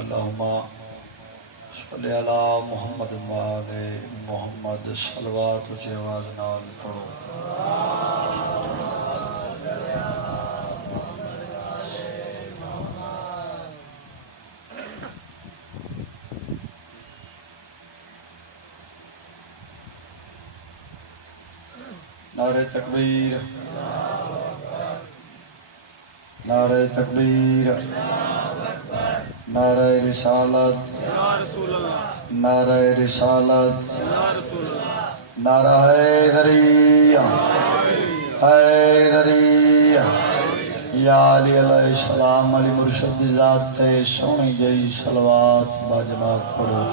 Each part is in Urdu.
اللہم صلی علی محمد وآل محمد صلوات اچھی آواز نال پڑھو نعرہ تکبیر نعرہ تکبیر نعرہ رسالت نعرہ رسالت نعرہ حیدری حیدری یا علی علیہ السلام علی مرشد ذات تے سونی جئی صلوات باجماعت پڑھو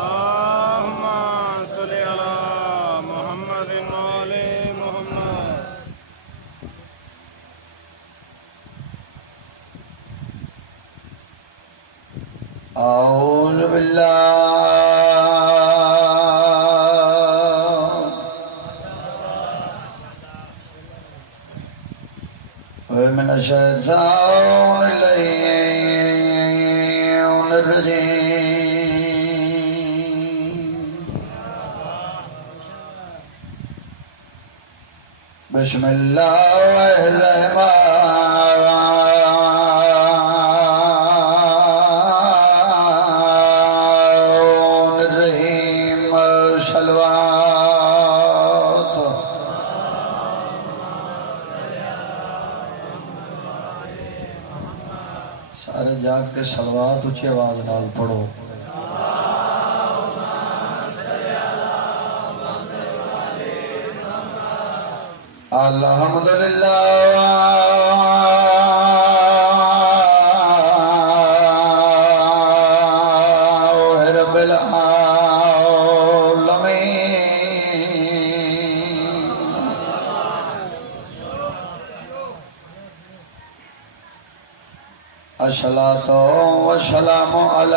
اعوذ باللہ من الشیطان اللعین الرجیم بسم اللہ الرحمن سارے جاگ کے صلوات اچھی آواز نال پڑھو الحمدللہ رب العالمین الصلاۃ والسلام علی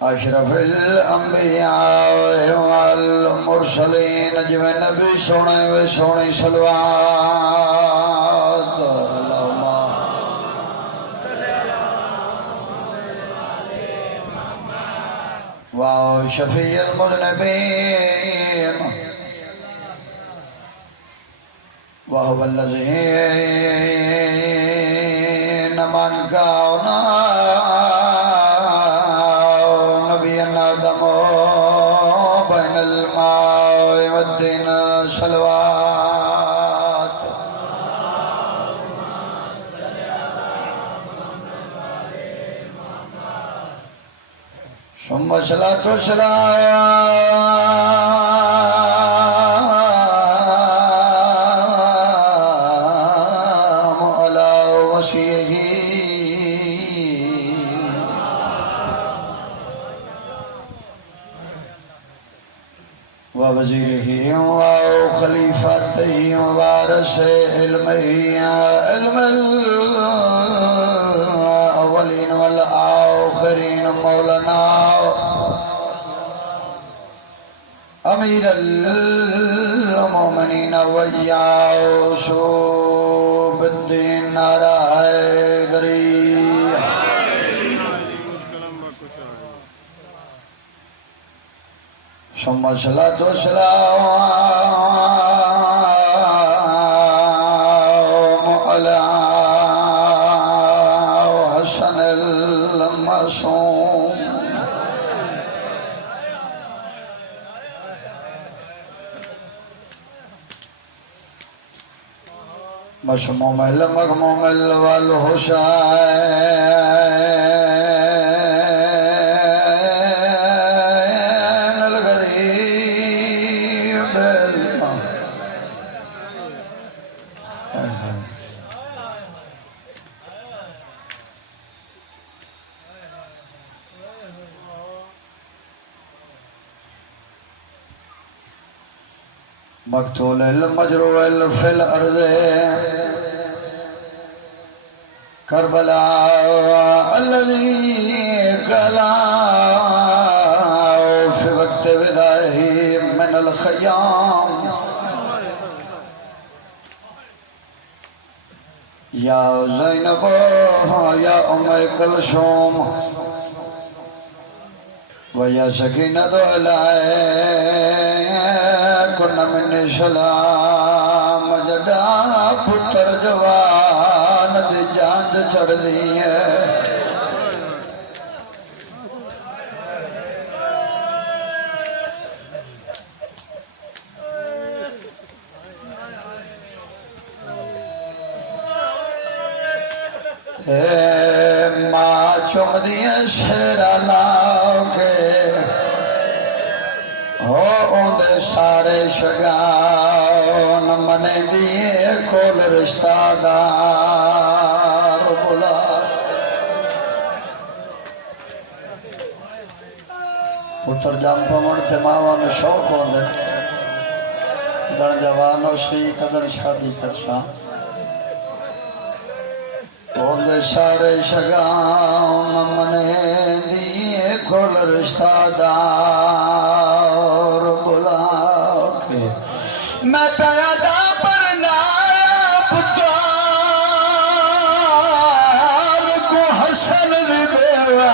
اشرف الانبیاء والمرسلین جب نبی سونے و سونے صلوات اللہم واو شفیع المذنبین وهو الذي من كان نبيا آدم بين الماء والدين صلوات ثم صلاة والسلام على وصيه ووزيره وخليفته ووارث علمه علم الأولين والآخرين مولانا أمير المؤمنين وإياس بالدين نعرہ حیدری ثم الصلاة والسلام على حسن المعصوم مسموم المغموم والحسين الغريب مقتول المجروح في الأرض کربلا الذي كلا في وقت وداعه من الخيام یا زینب یا ام کلثوم و یا سکینۃ علیکن من سلام جڈا پتر جوان دی جان چڑھ دی ہے ماں چم دیے شیرا لاؤ کے ہو اندے سارے شگاؤ نمنے دیے کول رشتہ دار بلا پتر جام پمڑ تھے ماں میں شوق ہوندے دن جوانو سی کدن شادی کرشا اندے سارے شگاؤ نمنے دیے کول رشتہ دار بلا کے میں پیدا پر نائب دار کو حسن دی بیوہ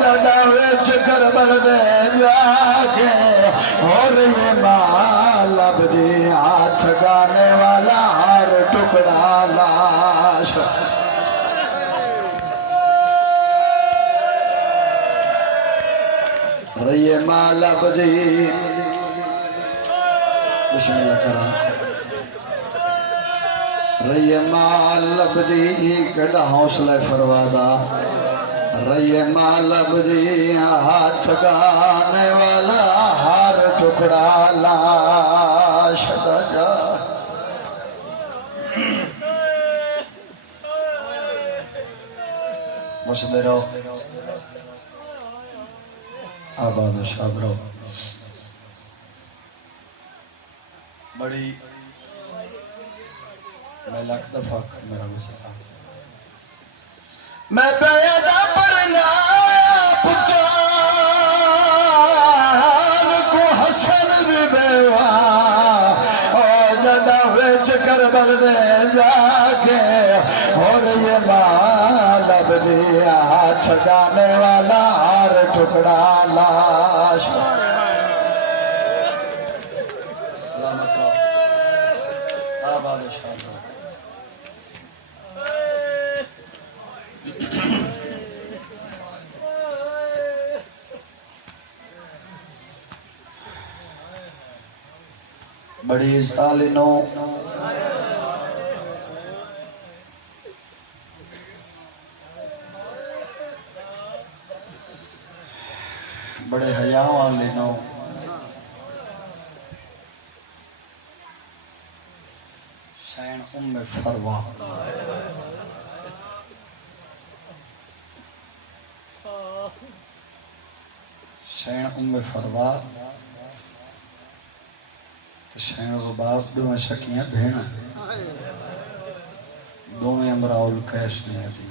جڑا ویچ کربل دے جا کے اور یہ مال عبدی ہاتھ گانے والا ہر ٹکڑا لاش رہیے مال عبدی بسم اللہ کرام رہیے مال عبدی کڑا حوصلہ فروادا رہیے مال عبدی ہاتھ گانے والا ہر ٹکڑا لاش دا جا مسئلے رہو آباد و شاب رہو بڑی میں لاکھ دفعہ میرا مسئلہ میں پیدا پر نائب دار کو حسن دی بیوہ جڑا ویچ کربل دے جا کے اور یہ مال عبدی ہاتھ گانے والا ہر ٹکڑا لاش سلامت رہو آباد و شاد رہو بڑی استالینوں بڑے حیاء والینوں سین ام فروا سین ام فروا سین غباب دو میں شکیاں بھینا دو میں امراؤ القیس میں دی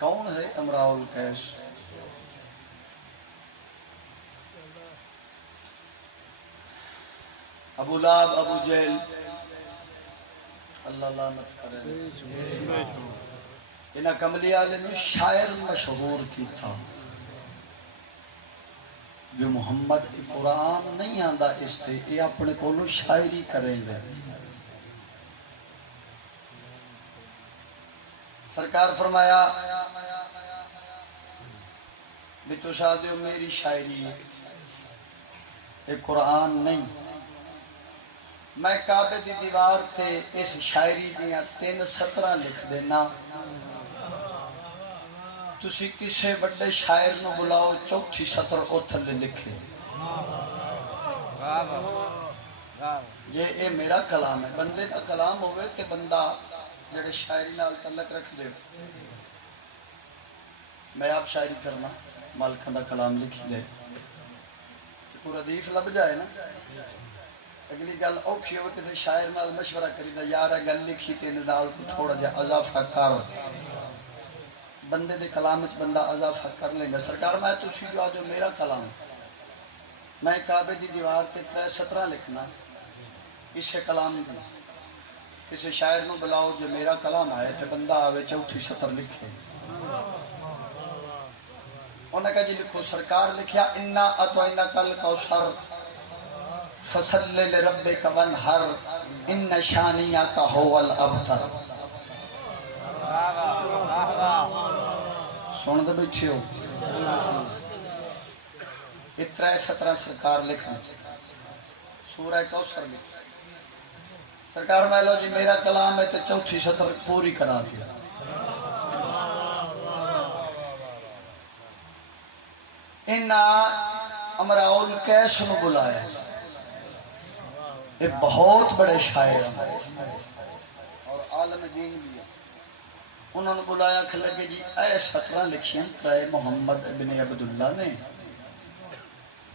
کون ہے امراؤ القیس ابو لاب ابو جہل اللہ لعنت کرے انہا کملی آلے نے شاعر مشہور کی تھا جو محمد قرآن نہیں آندہ اس تھے یہ اپنے کولو شاعری کریں گے سرکار فرمایا بھی تو شادیو میری شاعری ہے یہ قرآن نہیں میں کعبے دی دیوار تھے اس شاعری دیا 3 سطرہ لکھ دینا تسی کسے بڑے شاعر نو بلاؤ 4تھی سطر اتھلے لکھے یہ میرا کلام ہے بندے کا کلام ہوئے کہ بندہ جڑے شاعری نال تعلق رکھ دے میں آپ شاعری کرنا مالکہ دا کلام لکھی لے پورا دیف لب جائے نا اگلی گل اوکھی ہوئے کہ شاعر نال مشورہ کری دا یارہ گل لکھی تے نال کو تھوڑا جا اضافہ کر بندے دے کلام وچ بندہ اضافہ کر لیں گا سرکار میں تو سی جو میرا کلام میں کعبے دی دیوار تے 3 سطرہ لکھنا اسے کلام دی کسی شاعر نو بلاؤ جو میرا کلام ہے تے بندہ آوے 4تھی سطر لکھے انہوں نے کہا جی لکھو سرکار لکھیا انا اطعیناک الکوثر فصل لربک وانحر ان شانیک هو الابتر سن دے بیٹھے ہو اترا 17 سرکار لکھنا سورہ کوثر لکھ سرکار میں لو جی میرا کلام ہے تو 4تھی سطر پوری کرا دیا امراء القیس نے بلایا یہ بہت بڑے شاعر ہیں اور عالم دین بھی ہیں انہوں نے بلایا کہ لگے جی اے 17 لکھیں ترائے محمد ابن عبداللہ نے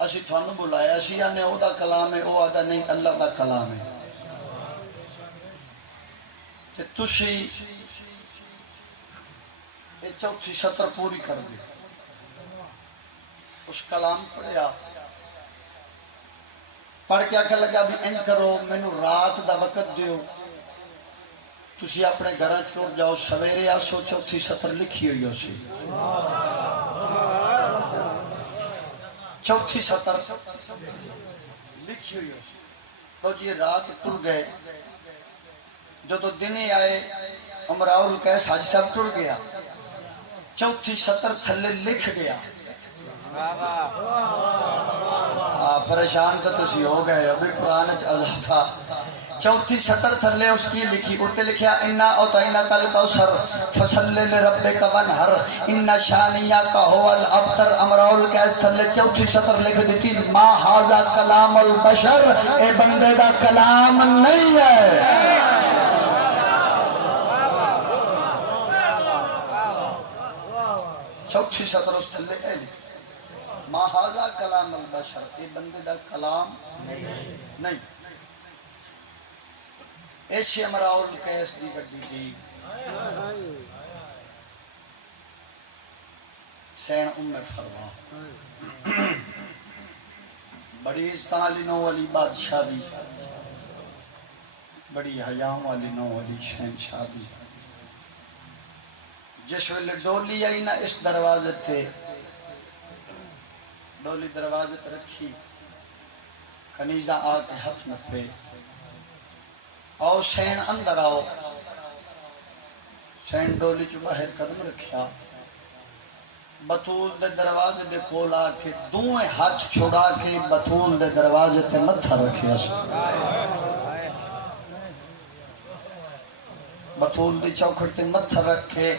اسی تھانوں بلایا سی یا نے او دا کلام ہے او آدھا نہیں اللہ دا کلام ہے تے تسی یہ 4تھی سطر پوری کر دی اس کلام پڑھیا پڑھ کے آکھا لگا بھی انج کرو مینوں رات دا وقت دیو تسی اپنے گھر چور جاؤ سویرے آسو 4تھی سطر لکھی ہوئی ہو سی 4تھی سطر لکھی ہوئی ہو سی تو جی رات ٹر گئے جو تو دنی آئے امراء القیس حاجی صاحب ٹر گیا 4تھی سطر تھلے لکھ گیا پریشان تو تسی ہو گئے ابھی قرآن اضافہ 4تھی سطر تھلے اس کی لکھی اٹھے لکھیا انا اطعیناک الکوثر فصل لربک وانحر ان شانیک هو الابتر امراء القیس تھلے 4تھی سطر لکھ دیتی ما ھذا کلام البشر اے بندے دا کلام نہیں ہے 4تھی سطر اس تھلے اے لکھی ما ھذا کلام البشر اے بندے دا کلام نہیں ایسی امراء القیس دی گڈی دی سین فرما بڑی استعالی نو والی بادشاہ دی بڑی حیاں والی نو والی شہنشاہ دی جس ویلے ڈولی آئی نا اس دروازے تھے ڈولی دروازے تے رکھی کنیزہ آ کے ہاتھ نپے آؤ سین اندر آؤ سین ڈولی چو باہر قدم رکھیا بطول دے دروازے دے کول آ کے دوئے ہاتھ چھوڑا کے بطول دے دروازے تے متھا رکھیا بطول دی چوکھٹ تے متھا رکھے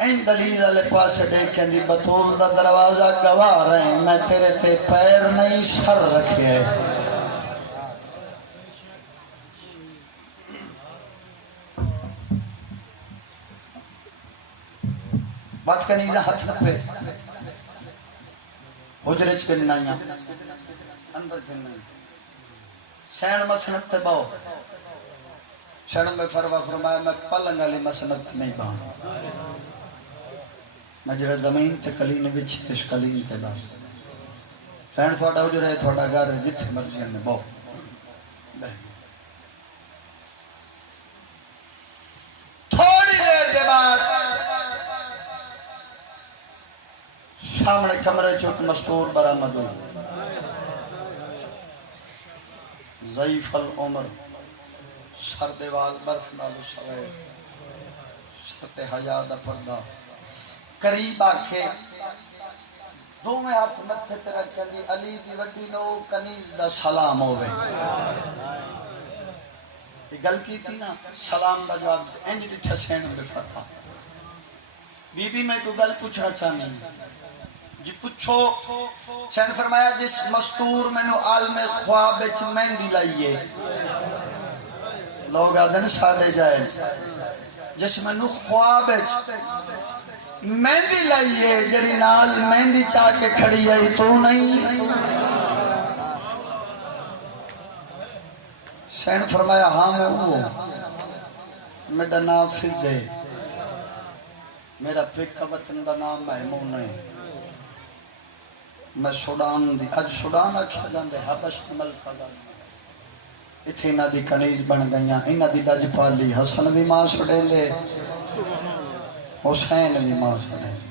این دلیل والے پاسے دیکھیں دی بطول دا دروازہ گواہ رہے میں تیرے تے پیر نہیں سر رکھے ہے بات کنیزہ ہاتھ نپے حجرے چ کنائیاں اندر کنائیاں سین مسنت تے باؤ سین میں فرمایا میں پلنگ علی مسنت نہیں باؤں میں جڑا زمین تے کلین وچ اس کلین تے باؤ سین تھوڑا حجرے تھوڑا گھر جتھے مرضی میں باؤ تھوڑی دیر کے بعد سامنے کمرے چوک مستور برآمد ہوئی ضعیف العمر سر وال برف نالو سوے سرت حیا دا پردہ قریب آکھے دوویں ہاتھ متھے تے رکھ کے علی دی وڈی نو کنیز دا سلام ہوے یہ گل کیتی نا سلام دا جواب انج ڈٹھا سین دے فرما بی بی میں کوئی گل پوچھنا چاہنی جی پوچھو سین فرمایا جس مستور میں نو عالم خواب وچ مہندی لائیے لوگ آدھن ساڑے جائے جس میں نو خواب وچ مہندی لائیے جڑی نال مہندی چاہ کے کھڑی ہے تو نہیں سین فرمایا ہاں میں وہ میرا نام فض ہے میرا پکا وطن دا نام محمون ہے میں سوڈان دی اج سوڈان آکھیا جاندے حبش ملک دا اتھے انہاں دی کنیز بن گئیاں انہاں دی دج پالی حسن بھی ماں سڑیندے حسین بھی ماں سڑیندے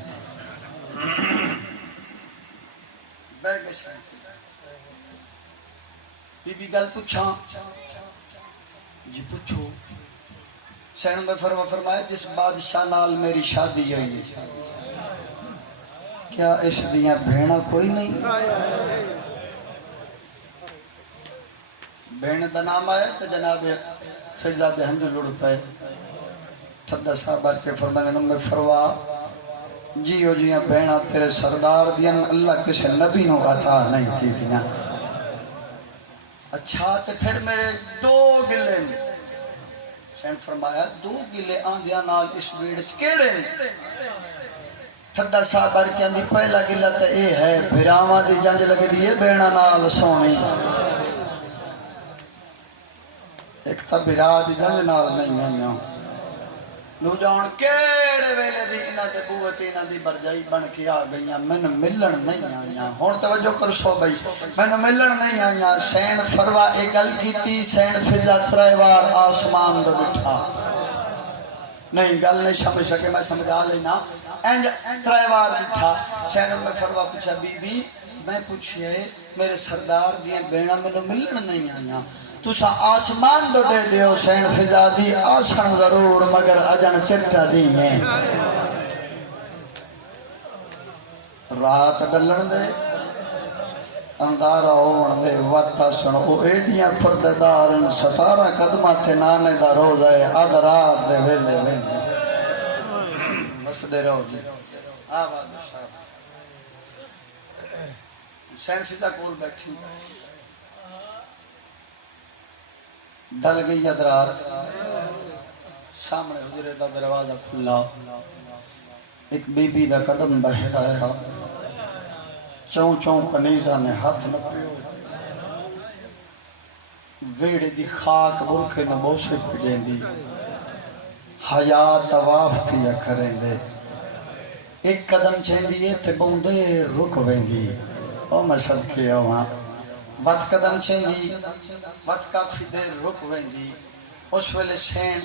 بہ گئے سن بی بی گل پوچھاں جی پوچھو سین میں فرمایا جس بادشاہ نال میری شادی ہوئی کیا اس دیاں بھیڑا کوئی نہیں بھیڑ دا نام آئے تو جناب فضا دے ہنجو لڑ پائے ٹھڈا صاحب آج کے فرمانے میں فروا جیو جیاں بھیڑا تیرے سردار دیاں اللہ کسے نبی نو عطا نہیں کی دیاں اچھا تے پھر میرے دو گلے سین فرمایا دو گلے آندیاں نال اس بیڑ چکیڑے ٹھڈا صاحب آج کے اندھی پہلا گلہ تے اے ہے بھراواں دی جنج لگی دیئے بھیڑا نال سونی ایک تا بھرا دی جنج نال نہیں ہے نو جان کیڑے ویلے دی انہاں تے بوت انہاں دی برجائی بن کے آ گئیاں مینوں ملن نہیں آئیاں ہن توجہ کر سو بھائی مینوں ملن نہیں آئیاں سین فروا اے گل کیتی سین فضا ترے وار آسمان دا بٹھا نہیں گل نہیں سمجھ سکے میں سمجھا لینا انج ترے وار بٹھا سین میں فروا پوچھا بی بی میں پوچھئے میرے سردار دیاں بہناں مینوں ملن نہیں آئیاں تسا آسمان دو دے دیو سین فضا دی آسن ضرور مگر اجن چٹا دی ہیں رات ڈلن دے اندارہ ہون دے وقت سن او ایڈیاں پرددار ان 17 قدمہ تھے نانے دا روز ہے آدھ رات دے ویلے ویلے بس دے روز دے آباد شاہ سین فضا کول بیٹھی ڈل گئی ادرات سامنے حجرے دا دروازہ کھلا ایک بی بی دا قدم بہر آیا چون چون کنیزہ نے ہاتھ نپیو ویڑے دی خاک برکے نبوسے پڑیں دی حیات تواف پیا کریں دے ایک قدم چین دیئے تے بوندے رک وینگی او میں صدقے آواں بات قدم چینگی بات کافی دیر رک وینگی اس ویلے سین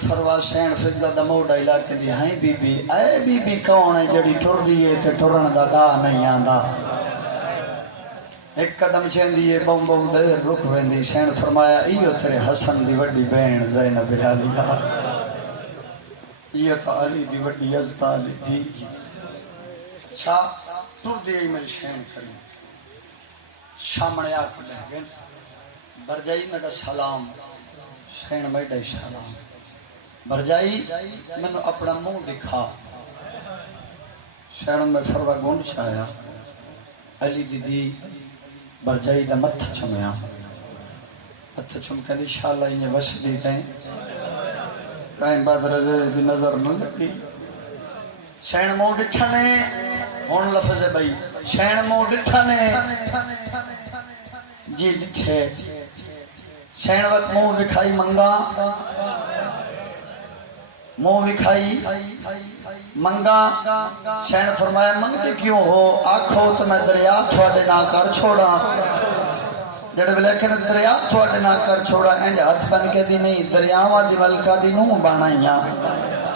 فروا سین فضا دا موڑا علاقے دی ہائیں بی بی اے بی بی کون ہے جڑی ٹر دیئے تے ٹرن دا گاہ نہیں آندا ایک قدم چیندیے بہم بہم دیر رک ویندی سین فرمایا ایو تیرے حسن دی وڈی بین زینب علی دا ایو تا علی دی وڈی عزت علی دی چھا ٹر دیئے میری سین کریں شامنے آکے لے گئے برجائی میرا سلام سین میڈا سلام برجائی میں نے اپنا منہ دکھا سین میں فروا گونڈ چھایا علی دیدی برجائی دا متھ چمیا متھ چم کے انشاءاللہ انہیں وش دیتے ہیں کہیں بعد رضے دی نظر نہ لگی سین منہ ڈٹھانے ہون لفظ ہے بھائی سین منہ ڈٹھانے جی ڈٹھے سین وقت منہ دکھائی منگا منہ دکھائی منگا سین فرمایا منگتے کیوں ہو آکھو تو میں دریا تھوڑے نہ کر چھوڑا جڑے بلے کہ دریا تھوڑے نہ کر چھوڑا انج ہاتھ بن کے دی نہیں دریاواں دی ملکہ دی نوں بانائیاں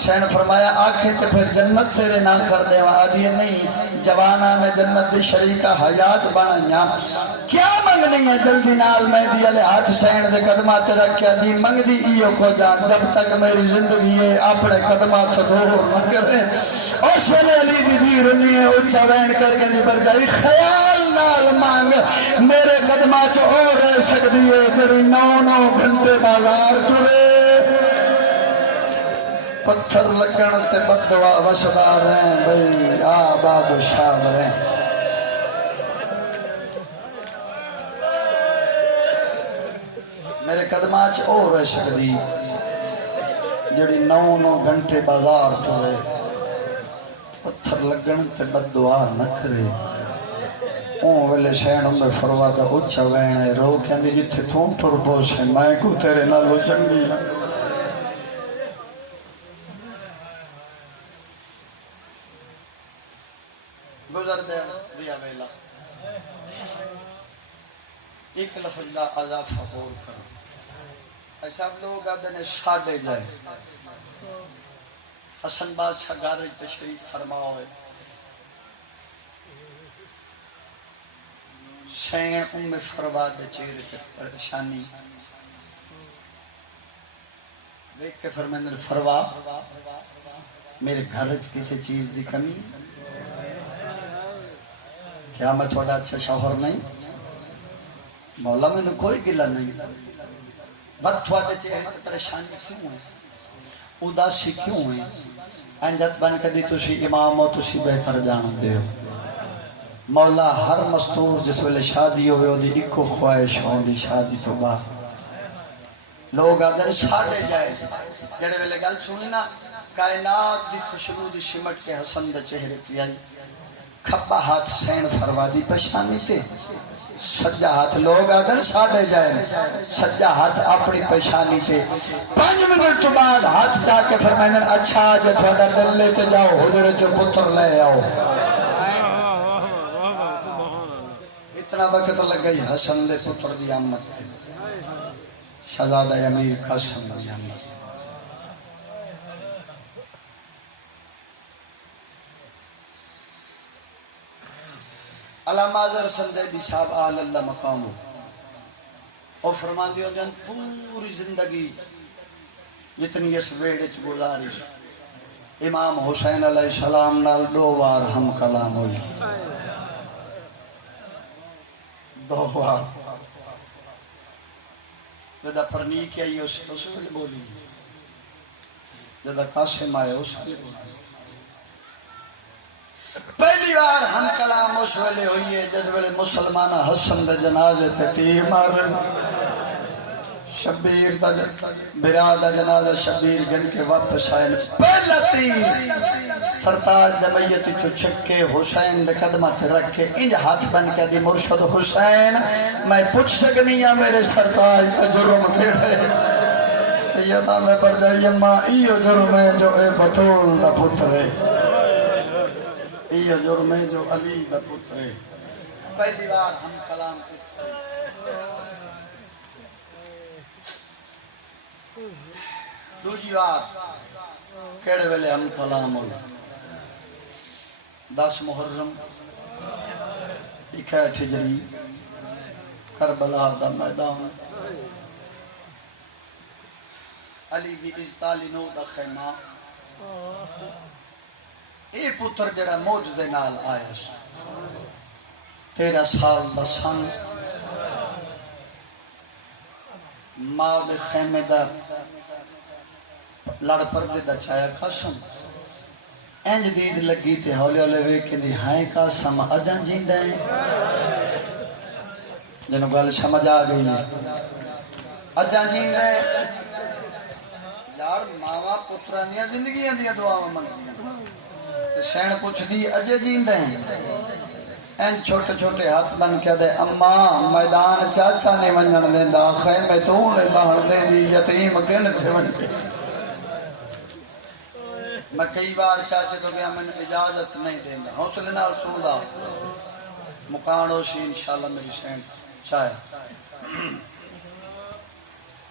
سین فرمایا آکھے تے پھر جنت تیرے نہ کر دے آدھی نہیں جوانہ نے جنت دی شریکہ حیات بانائیاں کیا منگنی ہے جلدی نال میں دی علی ہاتھ سین دے قدمات رکھیا دی منگ دی ایو کو جان جب تک میری زندگی ہے اپنے قدمات دور نہ کرے اس ویلے علی دی دی رنی ہے اچھا وین کر کے دی برجائی خیال نال مانگ میرے قدمات اور رہ سکتی ہے تیری 9 گھنٹے بازار ٹرے پتھر لگن تے بددعا وسدار ہیں بھئی آباد و شاد رہیں میرے قدمات اور رہ سکتی جڑی 9 گھنٹے بازار ٹرے پتھر لگن تے بددعا نہ کرے اون ویلے سین میں فروا دا اچھا وینے رو کہندی جتھے توں ٹر پوچھے میں کو تیرے نالو چنگی ہاں گزر دے ریا ویلا ہور کرو سب لوگ آدھے نے ساڑھے جائے حسن بادشاہ گھر تشریف فرما ہوئے سین ام فروا دے چہرے تے پریشانی دیکھ کے فرماندے فروا میرے گھر وچ کسی چیز دی کمی کیا میں تھوڑا اچھا شوہر نہیں مولا میں نے کوئی گلہ نہیں بس تھوڑے چہرے تے پریشانی کیوں ہے اداسی کیوں ہے انجت بن کے دی تسی امام ہو تسی بہتر جان دے ہو مولا ہر مستور جس ویلے شادی ہوئے ہو دی اکو خواہش ہوں دی شادی تو بعد لوگ آدھر ساڑھے جائے جڑے ویلے گل سنی نا کائنات دی خوشبو دی سمٹ کے حسن دے چہرے پہ آئی کھپا ہاتھ سین فروا دی پشانی تے سجا ہاتھ لوگ آدھر ساڑھے جائے سجا ہاتھ اپنی پشانی تے 5 منٹ تو بعد ہاتھ جا کے فرمائیں اچھا جو تھوڑا دل لیتے جاؤ حضور جو پتر لے آؤ اتنا وقت لگ گئی حسن دے پتر دی آمد تے شہزادہ امیر قاسم دی آمد علامہ اظہر سنجیدی صاحب آل اللہ مقامو اور فرمان دیو جان پوری زندگی جتنی اس ویڑچ گزارش امام حسین علیہ السلام نال 2 بار ہم کلام ہوئی 2 بار جدہ پرنی کیا یہ اس ویلے بولی جدہ قاسم آئے اس ویلے بولی پہلی بار ہم کلام اس ویلے ہوئی ہے جد ویلے مسلمانہ حسن دے جنازے تے تیر مارن شبیر دا براد دا جنازہ شبیر گن کے واپس آئے پہلا تیر سرتاج دے میت چو چھکے حسین دے قدمت رکھ کے انج ہاتھ بن کے دی مرشد حسین میں پوچھ سکنی یا میرے سرتاج دا جرم کیڑے سیدہ میں پر جائیے ماں ایو جرم ہے جو اے بطول دا پتر ہے ایو جرم ہے جو علی دا پتر ہے پہلی بار ہم کلام کے دوجی بار کیڑے ویلے ہم کلام ہوئی 10 محرم 21 ہجری کربلا دا میدان علی دی عزتالی نو دا خیمہ اے پتر جڑا موجزے نال آیا 13 سال دا سن ماں دے خیمے دا لڑ پردے دا چایا قاسم انج دید لگی تے ہولے ہولے ویکھیں دی ہائیں قاسم اجاں جیندے ہیں جنہوں گل سمجھ آ گئی ہے اجاں جیندے یار ماوا پترانیاں زندگیاں دیا دعاواں منگدیاں سین پوچھ دی اجے جیندے ہیں این چھوٹے چھوٹے ہاتھ بن کے دے اماں میدان چاچا نے ونجن لیندا خیمے تو نے باہر دے دی یتیم کن تھے ونجے میں کئی بار چاچے تو گیا میں اجازت نہیں دیندا حوصلے نال سندا مکانو سی انشاءاللہ میری سین چاہے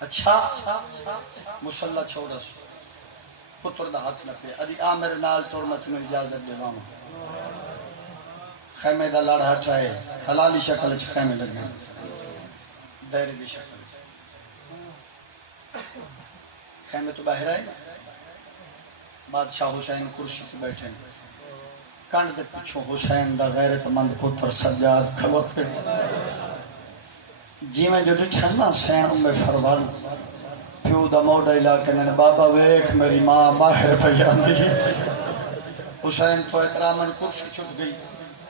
اچھا مسلح چھوڑا سو پتر دا ہاتھ نہ پہ ادھی آ میرے نال ترمت میں اجازت دے وام خیمے دا لڑ ہٹائے حلالی شکل چھ خیمے لگ گئے دائرے دی شکل خیمے تو باہر آئے بادشاہ حسین کرسی سے بیٹھے کانڈ دے پچھو حسین دا غیرت مند پتر سجاد کھلوتے جی میں جو چھنا سین فرور پیو دا موڑا علاقے نے بابا ویکھ میری ماں باہر پیان دی حسین تو احترامن کرسی چھٹ گئی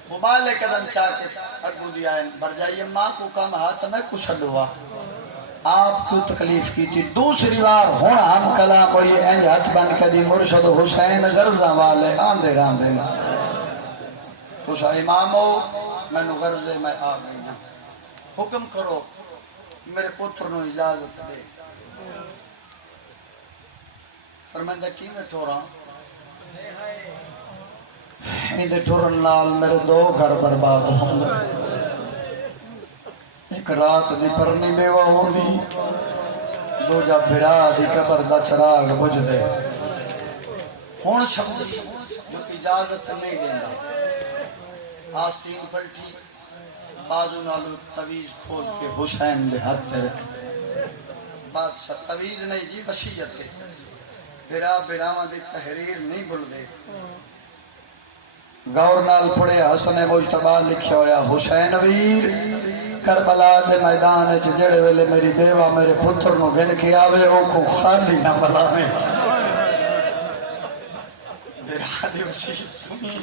مبالے قدم چاہ کے اگو دیا ہے بر جائیے ماں کو کم ہاتھ میں کچھ ہوا آپ کو تکلیف کی تھی دوسری بار ہونا ہم کلام ہوئی اینج ہاتھ بن کے دی مرشد حسین غرضاں والے آندے راندے نا تو سا امام ہو میں نو غرضے میں آ گئی نا حکم کرو میرے پتر نو اجازت دے فرمائندہ کی میں ٹھورا اندھے ٹھورن لال میرے 2 گھر برباد ہوں گے ایک رات دی پرنی بیوہ ہوندی دو جا بھرا دی قبر دا چراغ بجھ دے ہون شبدی جو اجازت نہیں دینا آستین پلٹی بازو نالو تویز کھول کے حسین دے ہاتھ رکھے بادشاہ تویز نہیں جی وصیت ہے بھرا بھراواں دی تحریر نہیں بھول دے غور نال پڑے حسن مجتبی لکھیا ہویا حسین ویر کربلا دے میدان وچ جڑے ویلے میری بیوہ میرے پتر نو گن کے آوے او کو خالی نہ بلاوے بھرا دی وصیت سنی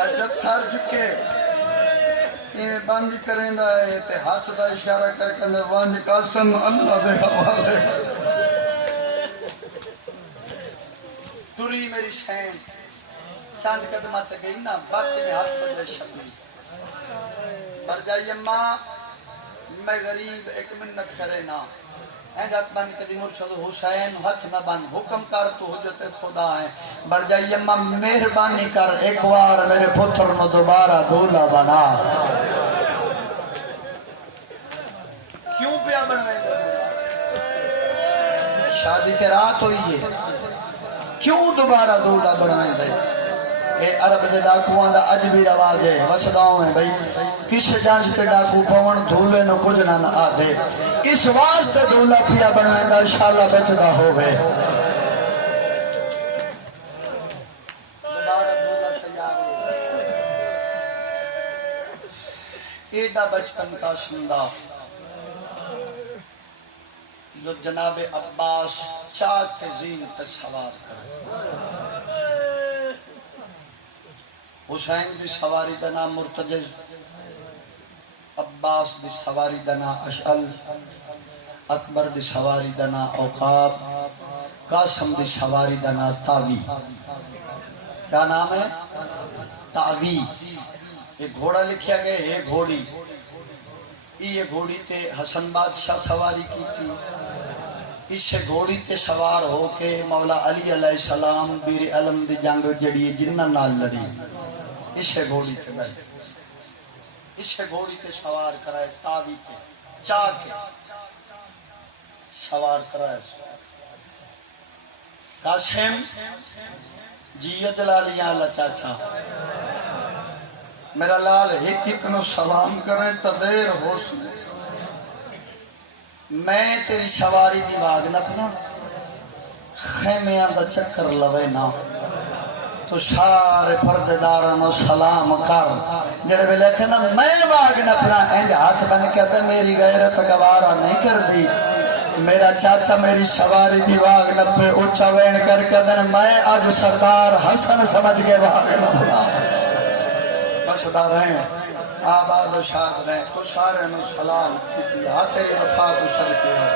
عجب سر جھکے یہ بند کریں دا ہے تے ہاتھ دا اشارہ کر کے وانج قسم اللہ دے حوالے توری میری شین چاند قدمات گئی نا باتی میں ہاتھ بدے شکلی بر جائی اماں میں غریب ایک منت کرے نا ہاتھ بانی کدی مرشد حسین ہاتھ نہ بان حکم کر تو حجت خدا ہے بر جائی اماں مہربانی کر ایک وار میرے پتر نو دوبارہ دولہ بنا کیوں پیا بنوائیں شادی کے رات ہوئی ہے کیوں دوبارہ دولہ بنوائیں دے اے عرب دے ڈاکوان دا اج بھی رواج ہے وسداؤں ہیں بھئی کس جانچ تے ڈاکو پون دھولے نو کچھ نہ آدھے اس واسطے دولہ پیا بنوائیں دا انشاءاللہ بچدا ہوئے دوبارہ دولہ تیار ہوئے ایڈا بچپن کا سندہ جو جناب عباس چاہتے زین تصوار کرے حسین دی سواری دا نام مرتجز عباس دی سواری دا نام اشعل اکبر دی سواری دا نام عقاب قاسم دی سواری دا نام تاوی کیا نام ہے تاوی ایک گھوڑا لکھیا گئے ایک گھوڑی یہ گھوڑی تے حسن بادشاہ سواری کی تھی اس سے گھوڑی تے سوار ہو کے مولا علی علیہ السلام بیر علم دی جنگ جڑی جنہ نال لڑی اس سے گھوڑی تے بیٹھے اس سے گھوڑی تے سوار کرائے تاوی تے چاہ کے سوار کرائے قاسم جیو جلالیاں اللہ چاچا میرا لال ایک ایک نو سلام کرے تدیر ہو سنے میں تیری سواری دی واگ نپنا خیمیاں دا چکر لوے نا تو سارے پردیدارانو سلام کر جڑے بھی لکھے نا میں واگ نپنا اینج ہاتھ بن کے تے میری غیرت گوارا نہیں کر دی میرا چاچا میری سواری دی واگ نپے اچھا وین کر کے دن میں آج سردار حسن سمجھ کے واگ نپنا بسدہ رہیں آباد و شاد رہیں تو سارے نو سلام کی ہاں تیری وفات و صدقے ہو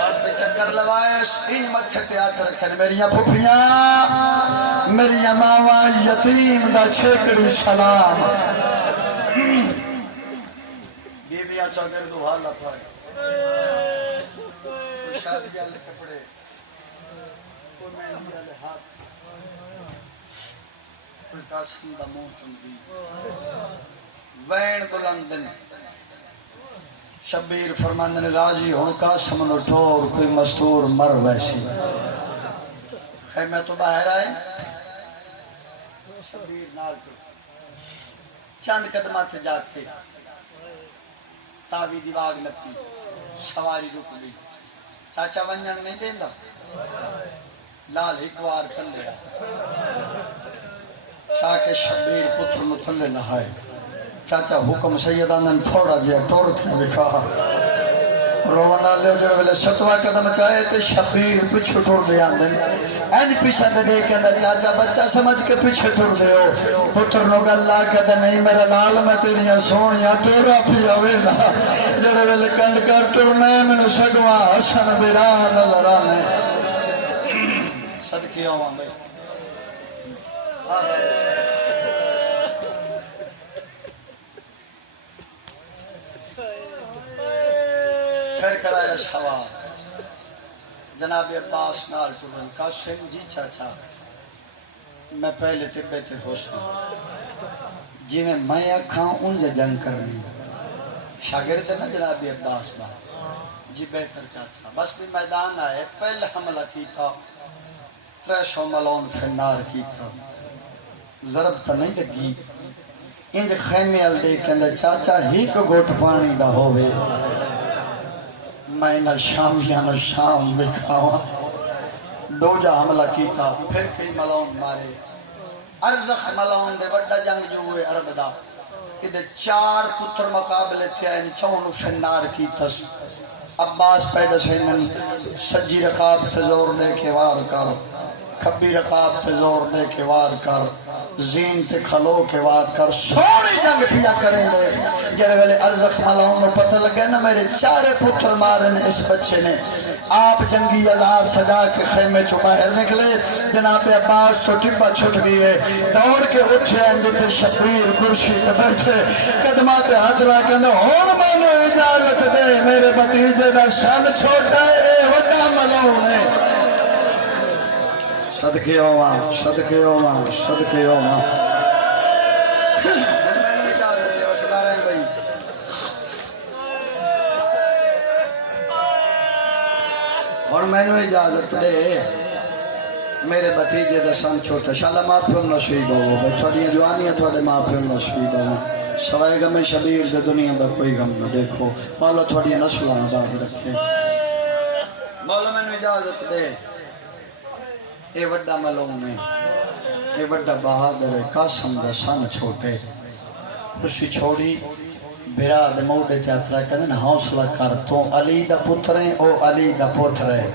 آج پہ چکر لوائے ان مچھتے آتے رکھے میریاں پھوپیاں میریاں ماواں یتیم دا چھیکڑی سلام بیویاں چاگر دو حال اپائے کوئی شادی والے کپڑے کوئی مہندی والے ہاتھ کوئی قاسم دا منہ چمدی وین بلندن شبیر فرماندن راضی ہوں قاسم نو ٹھور کوئی مستور مر ویسی خیمہ تو باہر آئے شبیر نال کے چند قدمات سے جاتے تاوی دیواغ لپی سواری رک لی چاچا ونجن نہیں دیندہ لال ہکوار کن لیا چاکے شبیر پتر متھلے نہائے چاچا حکم سیدانن تھوڑا جیا ٹور کے لکھا رونا لے جڑے ویلے ستوا قدم چاہے تے شبیر پچھو ٹور دے آندن اینج پیچھا دے دے کے چاچا بچہ سمجھ کے پیچھے ٹور دے ہو پتر نو گلہ کہتے نہیں میرا لال میں تیریاں سونیاں ٹورا پیا ویلا جڑے ویلے کنڈ کر ٹورنے میں سگوا حسن بیرا نظر آنے صدقی آواں بھائی پھر کرایا سوار جناب عباس نال ٹورن قاسم جی چاچا میں پہلے ٹبے تے ہوسن جی میں اکھاں انج جنگ کرنی شاگرد ہے نا جناب عباس دا جی بہتر چاچا بس بھی میدان آئے پہلے حملہ کی تھا 300 ملون فنار کی تھا ضرب تا نہیں لگی انج خیمے ال دیکھ کہندے چاچا ہی کو گھٹ پانی دا ہووے میں نہ شامیاں نہ شام بکھاواں دوجا حملہ کی تھا پھر کئی ملون مارے ارزخ ملون دے وڈا جنگ جو ہوئے عرب دا ادھے 4 پتر مقابلے تھے ان 4 فنار کی تس عباس پیدا سینن سجی رکاب تے زور دے کے وار کر کھبی رکاب تے زور دے کے وار کر زین تے کھلو کے وار کر سوڑی جنگ پیا کریں دے جرے ویلے ارزخ ملاؤں میں پتہ لگے نا میرے 4 پتر مارن اس بچے نے آپ جنگی عذاب سجا کے خیمے چو باہر نکلے جناب عباس تو ٹپا چھٹ گئے دوڑ کے اٹھے اندھے شبیر کرشی کے بیٹھے قدمات حضرہ کہنے اور میں نے اجازت دے میرے بتیجے دا شان چھوٹا ہے وڈا ملاؤں ہے صدقے اوماں صدقے اوماں صدقے اوماں میں نے اجازت دے وسدار ہیں بھائی اور میں نے اجازت دے میرے بھتیجے دا سن چھوٹا شاءاللہ ماں پیو نصیب ہو بھائی تھوڑی جوانی ہے تھوڑے ماں پیو نصیب ہو سوائے غم شبیر دے دنیا دا کوئی غم نہ دیکھو مولا تھوڑی نسلیں آزاد رکھے مولا میں نے اجازت دے اے وڈا ملون ہے اے وڈا بہادر ہے قاسم دا سن چھوٹے خوشی چھوڑی بھرا دے موڑے تے اترا کہنے نا حوصلہ کر تو علی دا پتر ہے او علی دا پتر ہے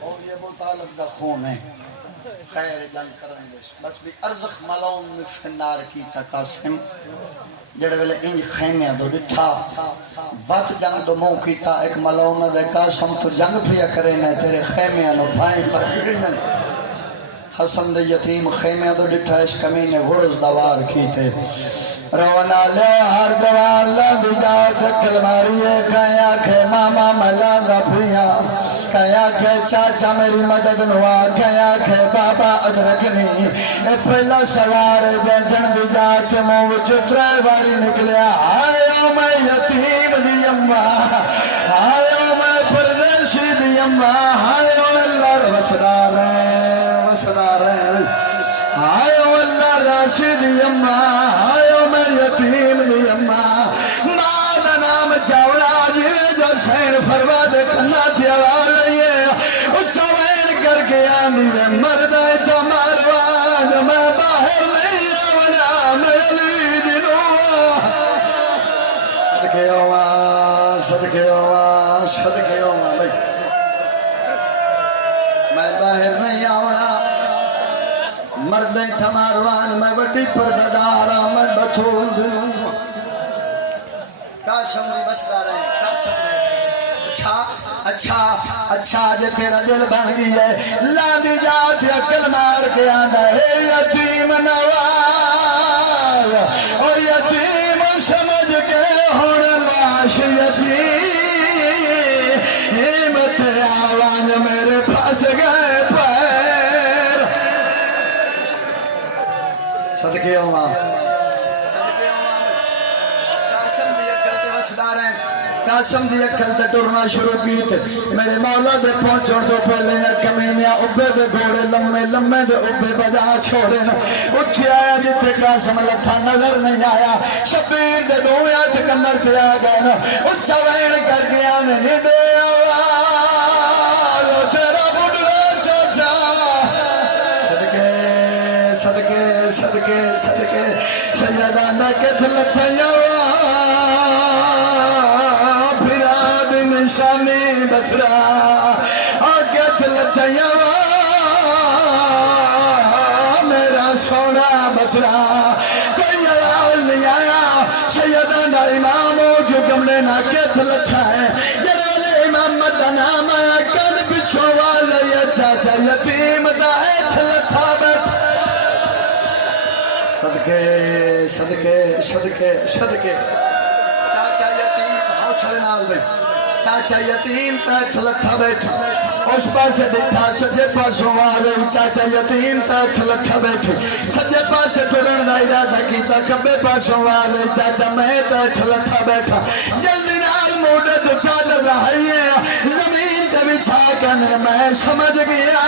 او یہ ابو طالب دا خون ہے خیر جنگ کرن دے بس بھی ارزخ ملون میں فنار کی تا قاسم جڑے ویلے انج خیمے دو ڈٹھا بات جنگ دو مو کی تا ایک ملون دے قاسم تو جنگ پیا کرے نا تیرے خیمے نو بھائیں لگ گئی حسن دے یتیم خیمے دو ڈٹھا اس کمینے غرز دوار کی تے رونا لے ہر جوان لندی جات کلماری ہے کہیا کہ ماما ملا دا پھیا کہیا کہ چاچا میری مدد نوا کہیا کہ بابا ادرکنی اے پہلا سوار جن دی جات مو چترے باری نکلیا آئیو میں یتیم دی اممہ آئیو میں پردیشی دی اممہ آئیو اللہ وسدار ہیں وسدار ہیں آئیو اللہ راشد دی اممہ آئیو میں یتیم دی اممہ ماں نام چاوڑا جیوے جو سین فرما دے کنا تیوار رہیے چوین کر کے آنی دے مردہ تماروان میں باہر نہیں آونا میں علی دنوا صدقے ہوما صدقے ہوما صدقے ہوما بھائی میں باہر نہیں آونا مردیں تماروان میں بڑی پرددارا میں بطول دنوں قاسم بھی بسدار ہیں قاسم اچھا جے تیرا دل بن گئی ہے لاندی جات عقل مار کے آندہ ہے یتیم نوار اور یتیم سمجھ کے ہون لاش یتیم تیرے آوان میرے پاس گئے پیر صدقے ہوما قاسم بھی عقل تے وسدار ہیں قاسم دی عقل تے ٹرنا شروع کیت میرے مولا دے پہنچن تو پہلے نہ کمینیا اوبے دے گھوڑے لمے لمے دے اوبے بجا چھوڑے نا اٹھ آیا جتے قاسم لتھا نظر نہیں آیا شبیر دے دو ہاتھ کمر تے آ گئے نا اچھا وین کر کے آنے نڈے آوالو تیرا بڑھڑا چاچا صدقے صدقے صدقے صدقے سیدانہ کے دلتھا یاوا نشانی بچڑا آگے دلتھا یاوا میرا سونا بچڑا کوئی آوال نہیں آیا سیدانہ امام ہو جو گملے نا کے دلتھا ہے جرالے امام مدہ نام آیا کن پچھو والے یا چاچا یتیم دا ایتھ لتھا بیٹھ صدقے صدقے صدقے صدقے چاچا یتیم حوصلے نال بھئی چاچا یتیم تک لتھا بیٹھا اس پاسے بیٹھا سجے پاسوں آ گئی چاچا یتیم تک لتھا بیٹھا سجے پاسے ٹرن دا ارادہ کیتا کبے پاسوں آ گئی چاچا میں تک لتھا بیٹھا جلدی نال موڑے تو چادر لہائیے زمین تے بچھا کر میں سمجھ گیا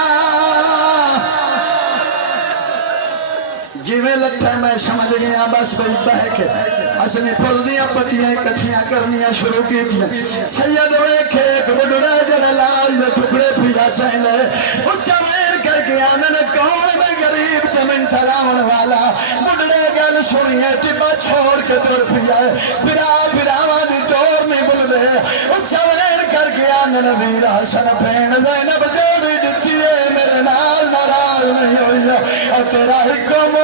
جی میں لگتا ہے میں سمجھ گیا بس بھئی بہ کے اسنی پھل دیا پتیاں کٹھیاں کرنیاں شروع کی دیا سید ویکھے ایک بڑھڑا جڑا لال دے ٹکڑے پیا چاہنے اچھا ویر کر کے آنن کون میں غریب چمن تھلاون والا بڑھڑے گل سنیے ٹبا چھوڑ کے ٹر پیا پھراواں دی ٹور نہیں بل دے اچھا ویر کر کے آنن میرا حسن بھین زینب جوڑی دتی ہے میرے نال ناراض نہیں ہوئی اور تیرا حکم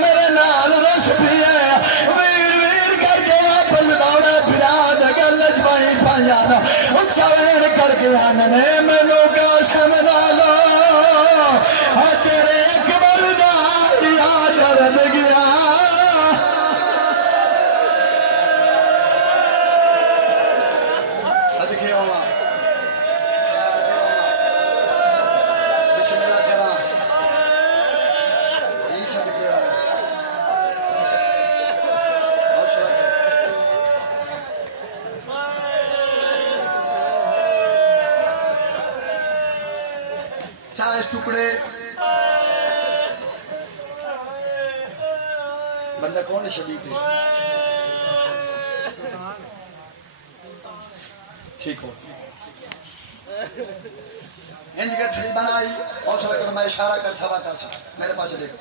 میرے نال رس پیے ویر ویر کر کے واپس دوڑے پھرا دگل لجوائی پایانا اچھا ویر کر کے آننے میں لوگا سمدالو اور تیرے اکبر دا یاد رد گیا صدقے ہوما بسم اللہ کرا جی صدقے ہوما چاہے ٹکڑے بندہ کون شبیہ تھے ٹھیک ہو انج کے چھڑی بنائی حوصلہ کرو میں اشارہ کر سوا کر سکتا میرے پاس دیکھو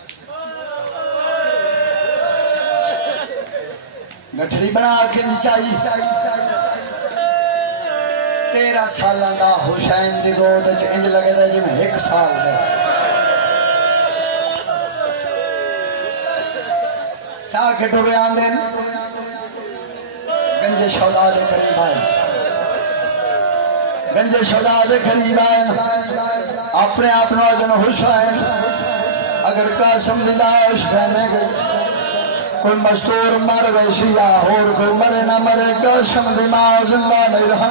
گٹھڑی بنا کے نچائی 13 سالاں دا حسین دی گود وچ انج لگے دا جویں 1 سال ہے چاہ کے ٹرے آندے گنج شودا دے قریب آئے گنج شودا دے قریب آئے اپنے آپ نو آدن حسین اگر قاسم دی لاش خیمے گئی کوئی مستور مر ویسی یا اور کوئی مرے نہ مرے قاسم دی ماں زندہ نہیں رہا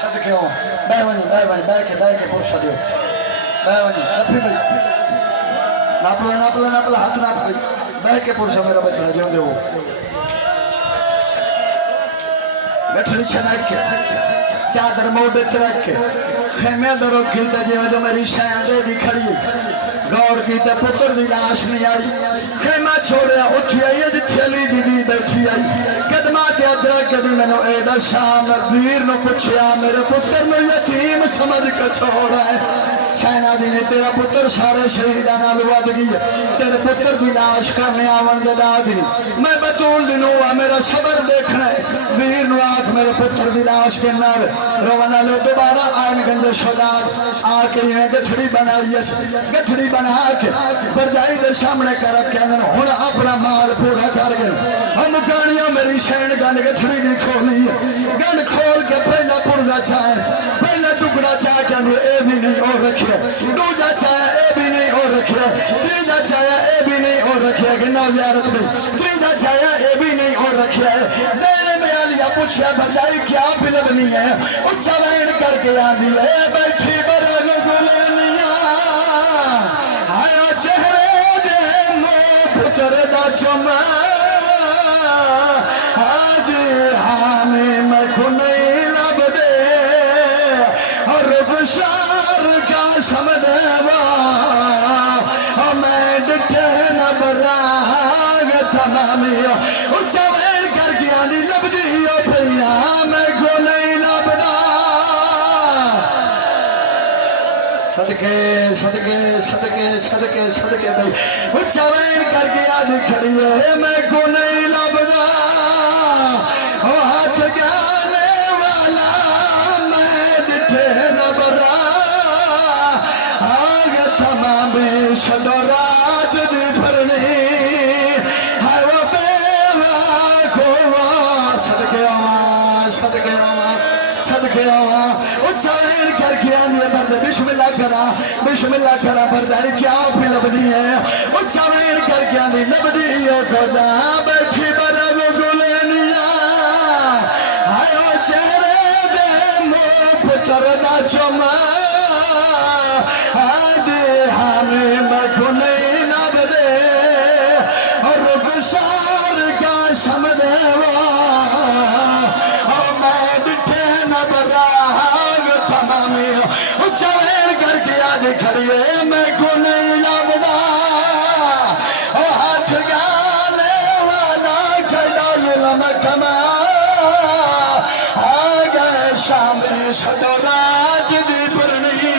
صدقے ہوں بہ کے پرشا دیو بہ ونی نپی بھئی ناپلا ہاتھ ناپ گئی بہ کے پرشا میرا بچنا جو دے وہ گٹھڑی چھنک کے چادر موڑے ترک کے خیمے درو کیتا جو میری شہن دے دی کھڑی غور کیتا پتر دی لاش نہیں آئی خیمہ چھوڑیا اٹھی آئی جتھی علی دی بیٹھی آئی قدمات ادرا کدی میں نو اے دا شام ویر نو پچھیا میرے پتر نو یتیم سمجھ کے چھوڑا ہے شہنہ دی نے تیرا پتر سارے شہیدانہ لوا دگی ہے تیرے پتر دی لاش کرنے آون دے دا دی میں بطول دنوں میرا صبر دیکھنا ہے ویر نو آکھ میرے پتر دی لاش کے نار روانہ لو دوبارہ آئین گنج شداد آکے یہ گٹھڑی بنائی ہے گٹھڑی بنا کے بردائی دے سامنے کر رکھے اندر ہون اپنا مال پورا کر گئے ہم گانیاں میری شہن گن گٹھڑی بھی کھولی ہے گن کھول کے پہلا پردہ چاہے پہلا ٹکڑا چاہ کے اندر اے بھی نہیں اور رکھے دوجا چاہے اے بھی نہیں اور رکھے تیجا چاہے اے بھی نہیں اور رکھے گناو زیارت میں تیجا چاہے اے بھی نہیں اور رکھے زینے میں آلیا پوچھا بردائی کیا پلبنی ہے اچھا وین کر کے آدھی ہے بیٹھی برگ گلنیاں آیا چہرے دے مو پتر دا چمہ آدھی ہامیں میں کھنئی لب دے اور بشار کا سمدھوا اور میں ڈٹھے نبراغ تمامی اچھا وین کر کے آدھی لب دیو پھریا میں کھنئی لب دا صدقے صدقے صدقے صدقے صدقے بھئی اچھا وین کر کے آدھی کھڑی ہے میں کو نہیں لبدا ہاتھ گانے والا میں ڈٹھے نبرا آگے تمامی شدو رات دی بھرنی ہے وہ بیوہ کو صدقے ہوا صدقے ہوا صدقے کے آوا اچھا ویر کر کے آنے مرد بسم اللہ کرا برداری کیا پہ لبنی ہے اچھا ویر کر کے آنے لبنی ہے خدا بیٹھی برگ گلینیا آئیو چہرے دے مو پتر دا چما آدھے ہمیں مکھنے نب دے اور رخسار کا سمدے کھڑیے میں کو نہیں لبدا ہاتھ گانے والا کھڑا لمکما آگئے سامنے سڈو راج دی پرنی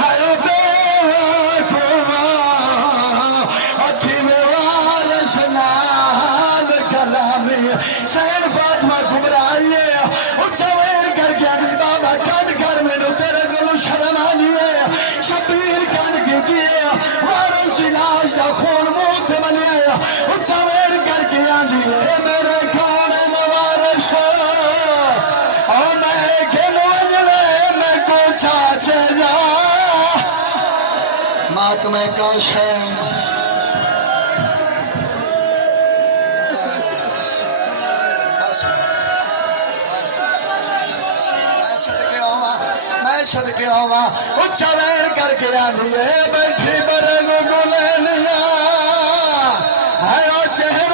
ہائے بے وقوبا اکھی میں وارس نال کلامی سین فاطمہ کبرائیے اچھا ویر کر کے آدھی بابا کھڑ کر میں نو تیرے گلو شرم آنی شبیر کن کی دیئے وارس دی لاش دا خون موت ملے اچھا ویر کر کے آندھیے میرے کھوڑے نوارش اور میں گل وجلے میں کو چاچے جا ماتمے کا شیم صدقے ہوا اچھا ویر کر کے آندھیے بیٹھی برگ گلینیا ہے او چہرہ